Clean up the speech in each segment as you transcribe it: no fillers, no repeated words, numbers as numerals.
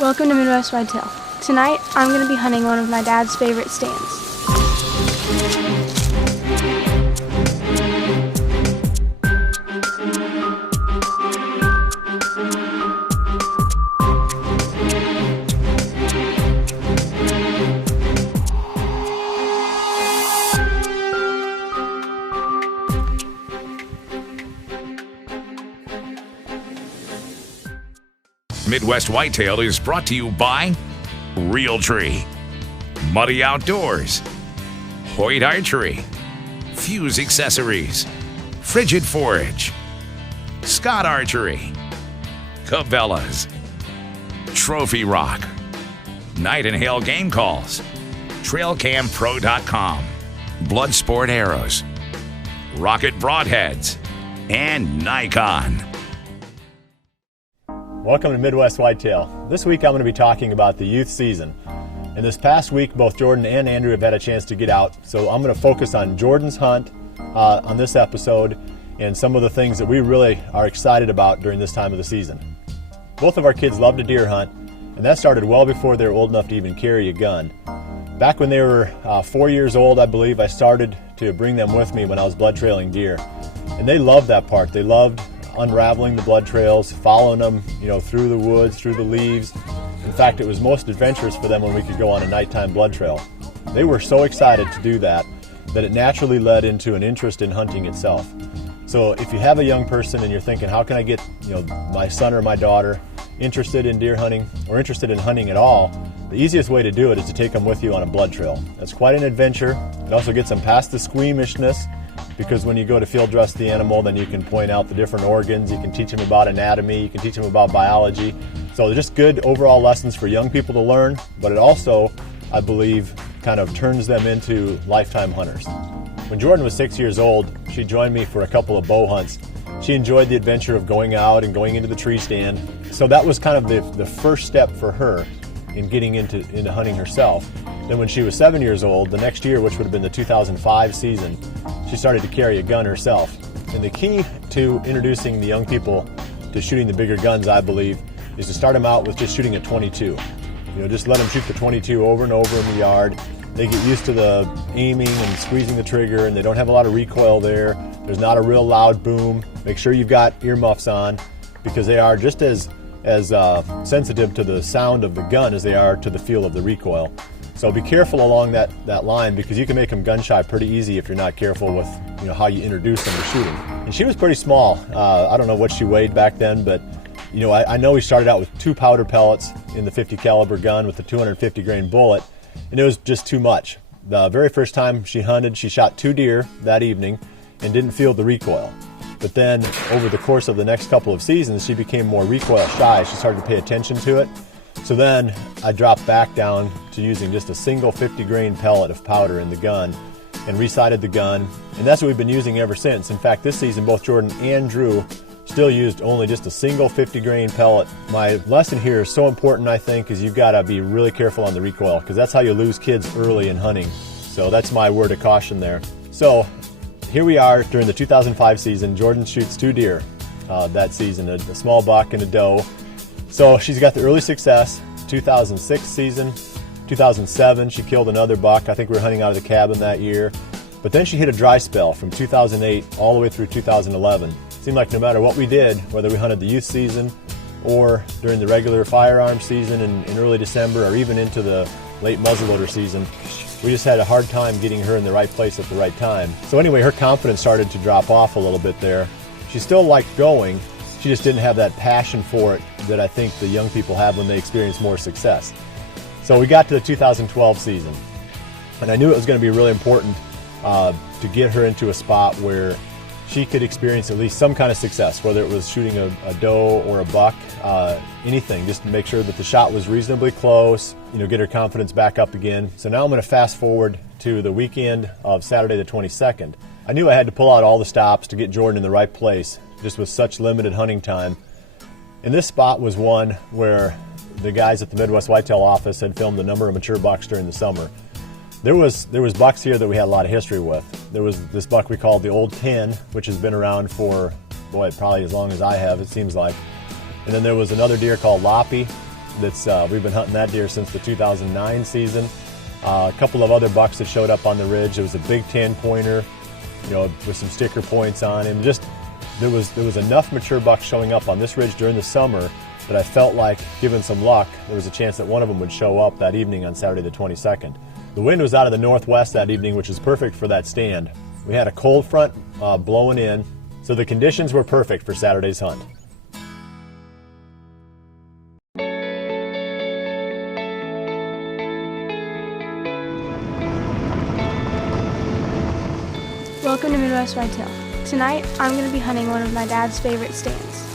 Welcome to Midwest Whitetail. Tonight, I'm going to be hunting one of my dad's favorite stands. Midwest Whitetail is brought to you by Realtree, Muddy Outdoors, Hoyt Archery, Fuse Accessories, Frigid Forage, Scott Archery, Cabela's, Trophy Rock, Night and Hail Game Calls, TrailCamPro.com, Bloodsport Arrows, Rocket Broadheads, and Nikon. Welcome to Midwest Whitetail. This week I'm going to be talking about the youth season. And this past week, both Jordan and Andrew have had a chance to get out, so I'm going to focus on Jordan's hunt on this episode and some of the things that we really are excited about during this time of the season. Both of our kids love to deer hunt, and that started well before they were old enough to even carry a gun. Back when they were 4 years old, I believe, I started to bring them with me when I was blood trailing deer. And they loved that part. They loved unraveling the blood trails, following them, through the woods, through the leaves. In fact, it was most adventurous for them when we could go on a nighttime blood trail. They were so excited to do that it naturally led into an interest in hunting itself. So if you have a young person and you're thinking, how can I get my son or my daughter interested in deer hunting or interested in hunting at all, the easiest way to do it is to take them with you on a blood trail. That's quite an adventure. It also gets them past the squeamishness, because when you go to field dress the animal, then you can point out the different organs, you can teach them about anatomy, you can teach them about biology. So they're just good overall lessons for young people to learn, but it also, I believe, kind of turns them into lifetime hunters. When Jordan was 6 years old, she joined me for a couple of bow hunts. She enjoyed the adventure of going out and going into the tree stand. So that was kind of the first step for her in getting into hunting herself. Then when she was 7 years old, the next year, which would have been the 2005 season, she started to carry a gun herself. And the key to introducing the young people to shooting the bigger guns, I believe, is to start them out with just shooting a 22. Just let them shoot the 22 over and over in the yard. They get used to the aiming and squeezing the trigger, and they don't have a lot of recoil there. There's not a real loud boom. Make sure you've got earmuffs on, because they are just as sensitive to the sound of the gun as they are to the feel of the recoil. So be careful along that line, because you can make them gun shy pretty easy if you're not careful with how you introduce them to shooting. And she was pretty small. I don't know what she weighed back then, but I know we started out with 2 powder pellets in the 50 caliber gun with the 250 grain bullet, and it was just too much. The very first time she hunted, she shot 2 deer that evening and didn't feel the recoil. But then over the course of the next couple of seasons, she became more recoil shy. She started to pay attention to it. So then I dropped back down to using just a single 50 grain pellet of powder in the gun and resighted the gun. And that's what we've been using ever since. In fact, this season, both Jordan and Drew still used only just a single 50 grain pellet. My lesson here is so important, I think, is you've got to be really careful on the recoil, because that's how you lose kids early in hunting. So that's my word of caution there. So here we are during the 2005 season. Jordan shoots 2 deer that season, a small buck and a doe. So she's got the early success. 2006 season, 2007 she killed another buck. I think we were hunting out of the cabin that year. But then she hit a dry spell from 2008 all the way through 2011. It seemed like no matter what we did, whether we hunted the youth season or during the regular firearm season in early December, or even into the late muzzleloader season, we just had a hard time getting her in the right place at the right time. So anyway, her confidence started to drop off a little bit there. She still liked going, she just didn't have that passion for it that I think the young people have when they experience more success. So we got to the 2012 season, and I knew it was going to be really important to get her into a spot where she could experience at least some kind of success, whether it was shooting a doe or a buck, anything, just to make sure that the shot was reasonably close, get her confidence back up again. So now I'm going to fast forward to the weekend of Saturday the 22nd. I knew I had to pull out all the stops to get Jordan in the right place, just with such limited hunting time. And this spot was one where the guys at the Midwest Whitetail office had filmed a number of mature bucks during the summer. There was bucks here that we had a lot of history with. There was this buck we called the Old 10, which has been around for, probably as long as I have, it seems like. And then there was another deer called Loppy, We've been hunting that deer since the 2009 season. A couple of other bucks that showed up on the ridge. There was a big 10-pointer, with some sticker points on him. There was enough mature bucks showing up on this ridge during the summer that I felt like, given some luck, there was a chance that one of them would show up that evening on Saturday the 22nd. The wind was out of the northwest that evening, which is perfect for that stand. We had a cold front blowing in, so the conditions were perfect for Saturday's hunt. Welcome to Midwest Whitetail. Tonight, I'm going to be hunting one of my dad's favorite stands.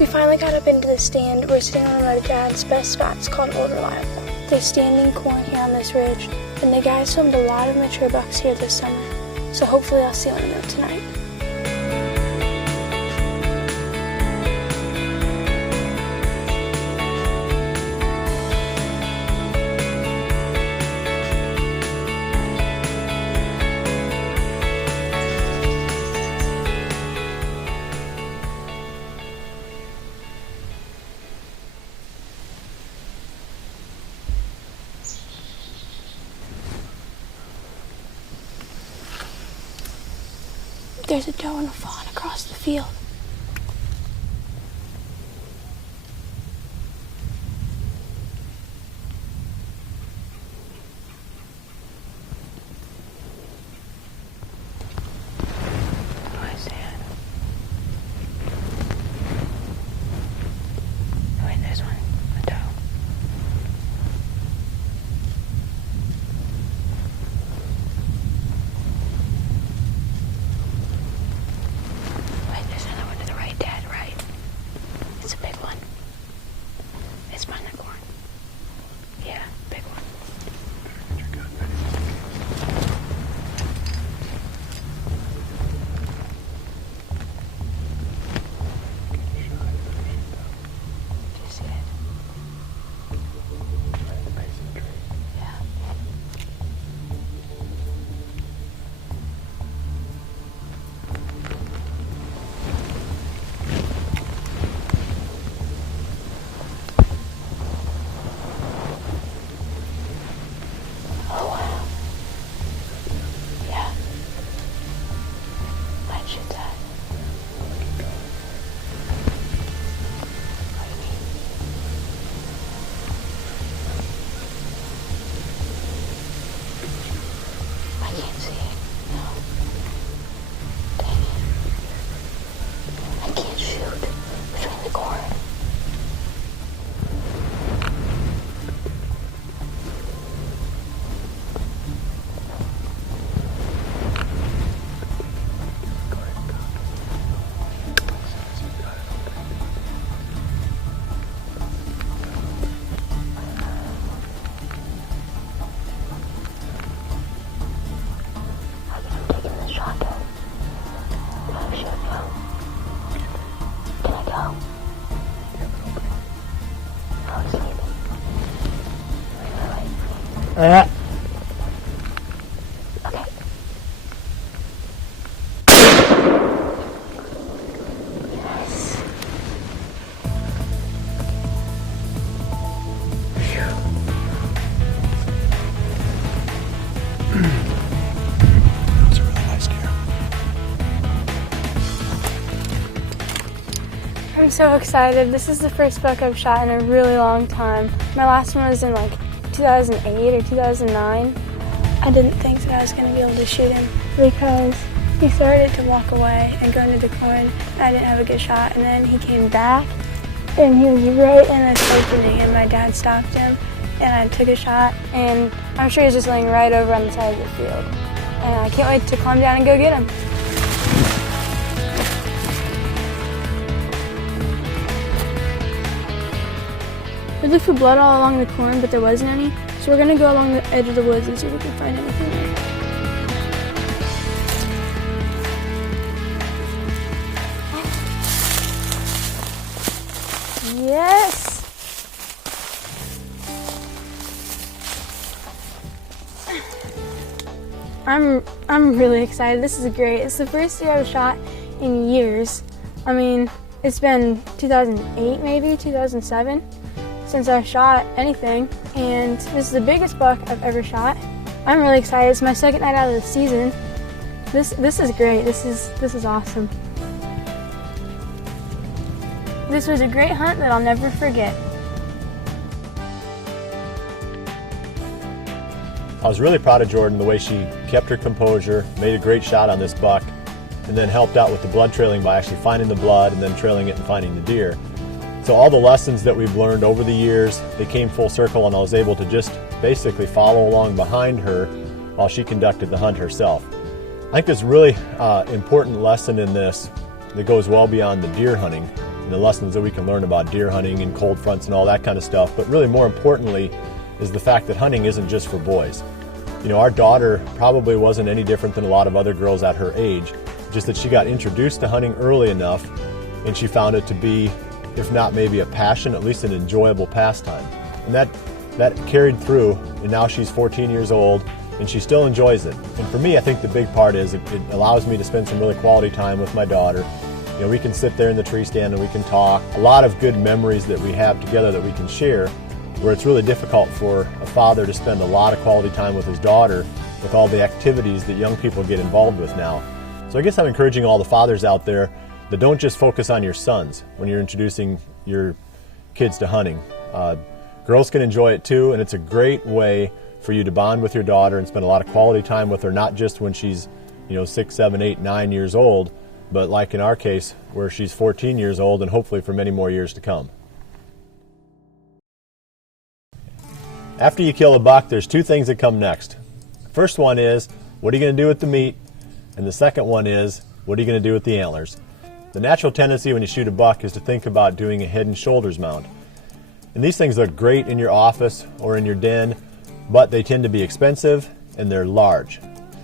We finally got up into the stand. We're sitting on my dad's best spot. It's called Old Reliable. There's standing corn here on this ridge, and the guys filmed a lot of mature bucks here this summer, so hopefully I'll see one of them tonight. There's a doe and a fawn across the field. Oh, I see it. Oh, wait, there's one. A doe. It's behind that corn. Yeah, big one. You're good, baby. Do you see it? Right at the base of the tree. Yeah. Okay. Yes. That's a really nice deer. I'm so excited. This is the first buck I've shot in a really long time. My last one was in like 2008 or 2009. I didn't think that I was going to be able to shoot him because he started to walk away and go into the corn. I didn't have a good shot, and then he came back and he was right in this opening, and my dad stopped him and I took a shot, and I'm sure he's just laying right over on the side of the field. And I can't wait to climb down and go get him. I looked for blood all along the corn, but there wasn't any, So we're gonna go along the edge of the woods and see if we can find anything there. Yes! I'm really excited. This is great. It's the first deer I've shot in years. I mean, it's been 2008 maybe, 2007 since I've shot anything, and this is the biggest buck I've ever shot. I'm really excited. It's my second night out of the season. This is great. This is awesome. This was a great hunt that I'll never forget. I was really proud of Jordan the way she kept her composure, made a great shot on this buck, and then helped out with the blood trailing by actually finding the blood and then trailing it and finding the deer. So all the lessons that we've learned over the years, they came full circle, and I was able to just basically follow along behind her while she conducted the hunt herself. I think there's a really important lesson in this that goes well beyond the deer hunting and the lessons that we can learn about deer hunting and cold fronts and all that kind of stuff, but really more importantly is the fact that hunting isn't just for boys. You know, our daughter probably wasn't any different than a lot of other girls at her age, just that she got introduced to hunting early enough and she found it to be, if not maybe a passion, at least an enjoyable pastime. And that carried through, and now she's 14 years old and she still enjoys it. And for me, I think the big part is it allows me to spend some really quality time with my daughter. You know, we can sit there in the tree stand and we can talk. A lot of good memories that we have together that we can share, where it's really difficult for a father to spend a lot of quality time with his daughter with all the activities that young people get involved with now. So I guess I'm encouraging all the fathers out there that don't just focus on your sons when you're introducing your kids to hunting. Girls can enjoy it too, and it's a great way for you to bond with your daughter and spend a lot of quality time with her, not just when she's 6, 7, 8, 9 years old, but like in our case where she's 14 years old and hopefully for many more years to come. After you kill a buck, there's two things that come next. First one is, what are you going to do with the meat? And the second one is, what are you going to do with the antlers? The natural tendency when you shoot a buck is to think about doing a head and shoulders mount. And these things look great in your office or in your den, but they tend to be expensive and they're large.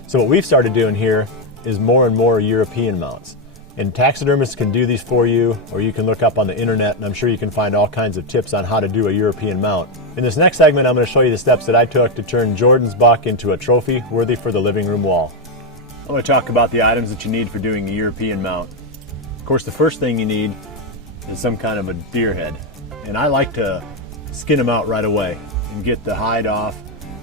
So what we've started doing here is more and more European mounts. And taxidermists can do these for you, or you can look up on the internet, and I'm sure you can find all kinds of tips on how to do a European mount. In this next segment, I'm going to show you the steps that I took to turn Jordan's buck into a trophy worthy for the living room wall. I'm going to talk about the items that you need for doing a European mount. Of course, the first thing you need is some kind of a deer head. And I like to skin them out right away and get the hide off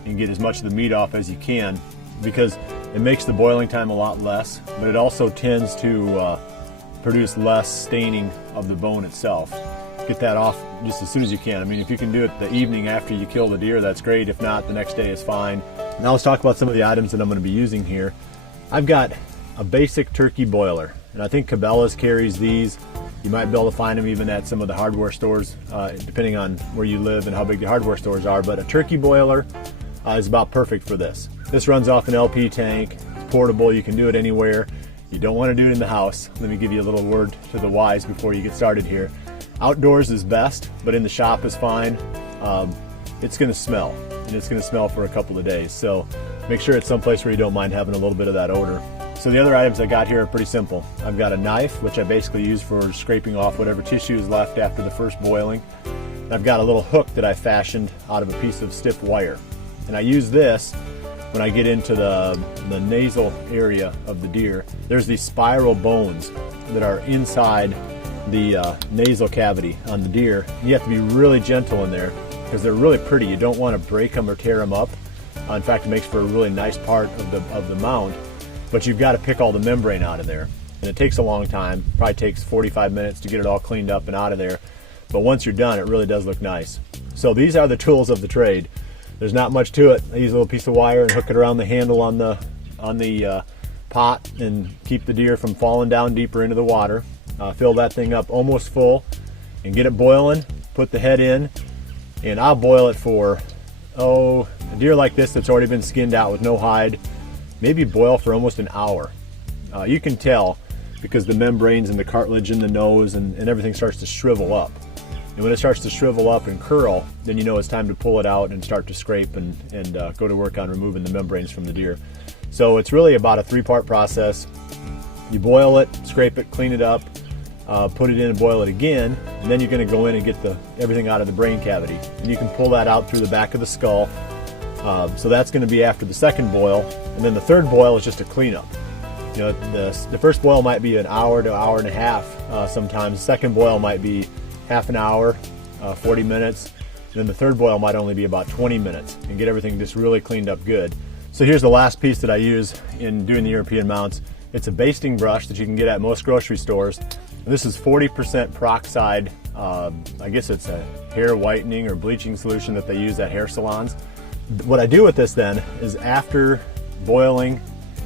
and get as much of the meat off as you can, because it makes the boiling time a lot less, but it also tends to produce less staining of the bone itself. Get that off just as soon as you can. I mean, if you can do it the evening after you kill the deer, that's great. If not, the next day is fine. Now let's talk about some of the items that I'm going to be using here. I've got a basic turkey boiler, and I think Cabela's carries these. You might be able to find them even at some of the hardware stores, depending on where you live and how big the hardware stores are, but a turkey boiler is about perfect for this. This runs off an LP tank. It's portable. You can do it anywhere. You don't want to do it in the house. Let me give you a little word to the wise before you get started here. Outdoors is best, but in the shop is fine. It's going to smell, and it's going to smell for a couple of days. So make sure it's someplace where you don't mind having a little bit of that odor. So the other items I got here are pretty simple. I've got a knife, which I basically use for scraping off whatever tissue is left after the first boiling. I've got a little hook that I fashioned out of a piece of stiff wire. And I use this when I get into the nasal area of the deer. There's these spiral bones that are inside the nasal cavity on the deer. You have to be really gentle in there because they're really pretty. You don't want to break them or tear them up. In fact, it makes for a really nice part of the mount. But you've got to pick all the membrane out of there. And it takes a long time. Probably takes 45 minutes to get it all cleaned up and out of there. But once you're done, it really does look nice. So these are the tools of the trade. There's not much to it. I use a little piece of wire and hook it around the handle on the pot and keep the deer from falling down deeper into the water. Fill that thing up almost full and get it boiling. Put the head in, and I'll boil it for, a deer like this that's already been skinned out with no hide, maybe boil for almost an hour. You can tell because the membranes and the cartilage in the nose and everything starts to shrivel up. And when it starts to shrivel up and curl, then you know it's time to pull it out and start to scrape and go to work on removing the membranes from the deer. So it's really about a 3-part process. You boil it, scrape it, clean it up, put it in and boil it again, and then you're going to go in and get everything out of the brain cavity. And you can pull that out through the back of the skull. So that's going to be after the second boil, and then the third boil is just a cleanup. You know, the first boil might be an hour to hour and a half sometimes. The second boil might be half an hour, 40 minutes. And then the third boil might only be about 20 minutes and get everything just really cleaned up good. So here's the last piece that I use in doing the European mounts. It's a basting brush that you can get at most grocery stores. This is 40% peroxide. I guess it's a hair whitening or bleaching solution that they use at hair salons. What I do with this then is, after boiling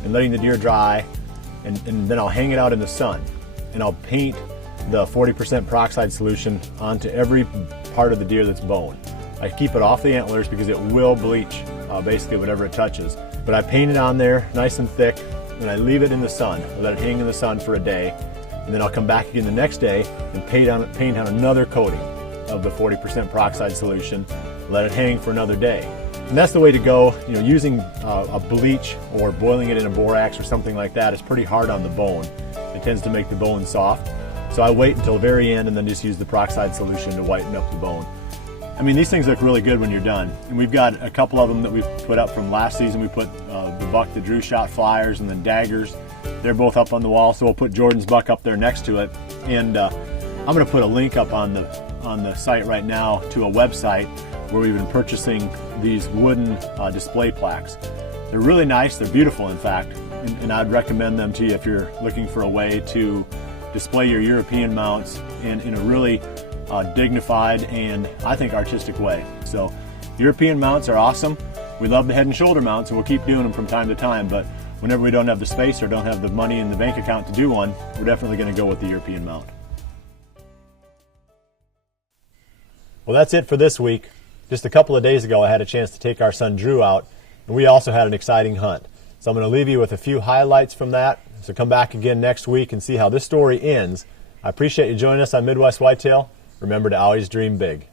and letting the deer dry, and then I'll hang it out in the sun, and I'll paint the 40% peroxide solution onto every part of the deer that's bone. I keep it off the antlers because it will bleach basically whatever it touches. But I paint it on there nice and thick, and I leave it in the sun. I let it hang in the sun for a day, and then I'll come back again the next day and paint on another coating of the 40% peroxide solution, let it hang for another day. And that's the way to go. You know, using a bleach or boiling it in a borax or something like that is pretty hard on the bone. It tends to make the bone soft. So I wait until the very end and then just use the peroxide solution to whiten up the bone. I mean, these things look really good when you're done. And we've got a couple of them that we've put up from last season. We put the buck that Drew shot flyers and the daggers. They're both up on the wall, so we'll put Jordan's buck up there next to it. And I'm going to put a link up on the site right now to a website where we've been purchasing these wooden display plaques. They're really nice. They're beautiful, in fact, and I'd recommend them to you if you're looking for a way to display your European mounts in a really dignified and, I think, artistic way. So European mounts are awesome. We love the head and shoulder mounts, and we'll keep doing them from time to time, but whenever we don't have the space or don't have the money in the bank account to do one, we're definitely going to go with the European mount. Well, that's it for this week. Just a couple of days ago, I had a chance to take our son Drew out, and we also had an exciting hunt. So I'm going to leave you with a few highlights from that. So come back again next week and see how this story ends. I appreciate you joining us on Midwest Whitetail. Remember to always dream big.